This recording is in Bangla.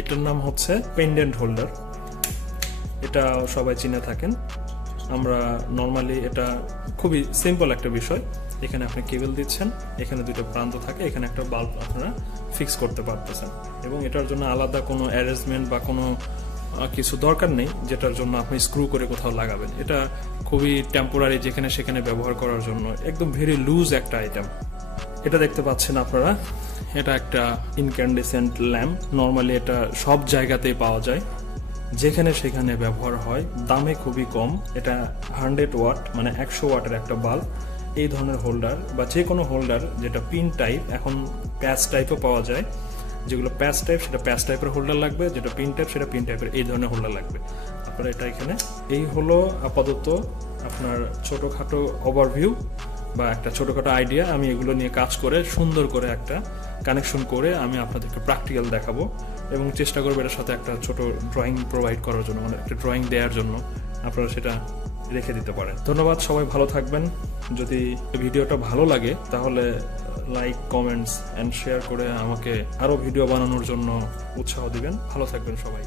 এটার নাম হচ্ছে পেন্ডেন্ট হোল্ডার এটা সবাই চিনে থাকেন। আমরা নর্মালি এটা খুবই সিম্পল একটা বিষয়। এখানে আপনি কেবল দিচ্ছেন, এখানে দুটো প্রান্ত থাকে, এখানে একটা বাল্ব আপনারা ফিক্স করতে পারতেছেন। এবং এটার জন্য আলাদা কোনো অ্যারেঞ্জমেন্ট বা কোনো কিছু দরকার নেই, যেটার জন্য আপনি স্ক্রু করে কোথাও লাগাবেন। এটা খুবই টেম্পোরারি যেখানে সেখানে ব্যবহার করার জন্য। একদম ভেরি লুজ একটা আইটেম এটা দেখতে পাচ্ছেন আপনারা। এটা একটা ইনক্যান্ডেসেন্ট ল্যাম্প নর্মালি এটা সব জায়গাতেই পাওয়া যায়। যেখানে সেখানে ব্যবহার হয়। দামে খুবই কম। এটা হান্ড্রেড ওয়াট মানে একশো ওয়াটের একটা বাল্ব এই ধরনের হোল্ডার বা যে কোনো হোল্ডার যেটা পিন টাইপ এখন প্যাচ টাইপও পাওয়া যায়। যেগুলো প্যাচ টাইপ সেটা প্যাচ টাইপের হোল্ডার লাগবে। যেটা পিন টাইপ সেটা পিন টাইপের এই ধরনের হোল্ডার লাগবে। আপনার এটা এখানে, এই হলো আপাতত আপনার ছোটোখাটো ওভারভিউ বা একটা ছোটোখাটো আইডিয়া আমি এগুলো নিয়ে কাজ করে, সুন্দর করে একটা কানেকশন করে আমি আপনাদেরকে প্র্যাকটিক্যাল দেখাবো এবং চেষ্টা করব এটার সাথে একটা ছোট ড্রয়িং প্রোভাইড করার জন্য মানে একটা ড্রয়িং দেওয়ার জন্য আপনারা সেটা রেখে দিতে পারেন। ধন্যবাদ, সবাই ভালো থাকবেন। যদি ভিডিওটা ভালো লাগে, তাহলে লাইক কমেন্টস অ্যান্ড শেয়ার করে আমাকে আরও ভিডিও বানানোর জন্য উৎসাহ দিবেন। ভালো থাকবেন সবাই।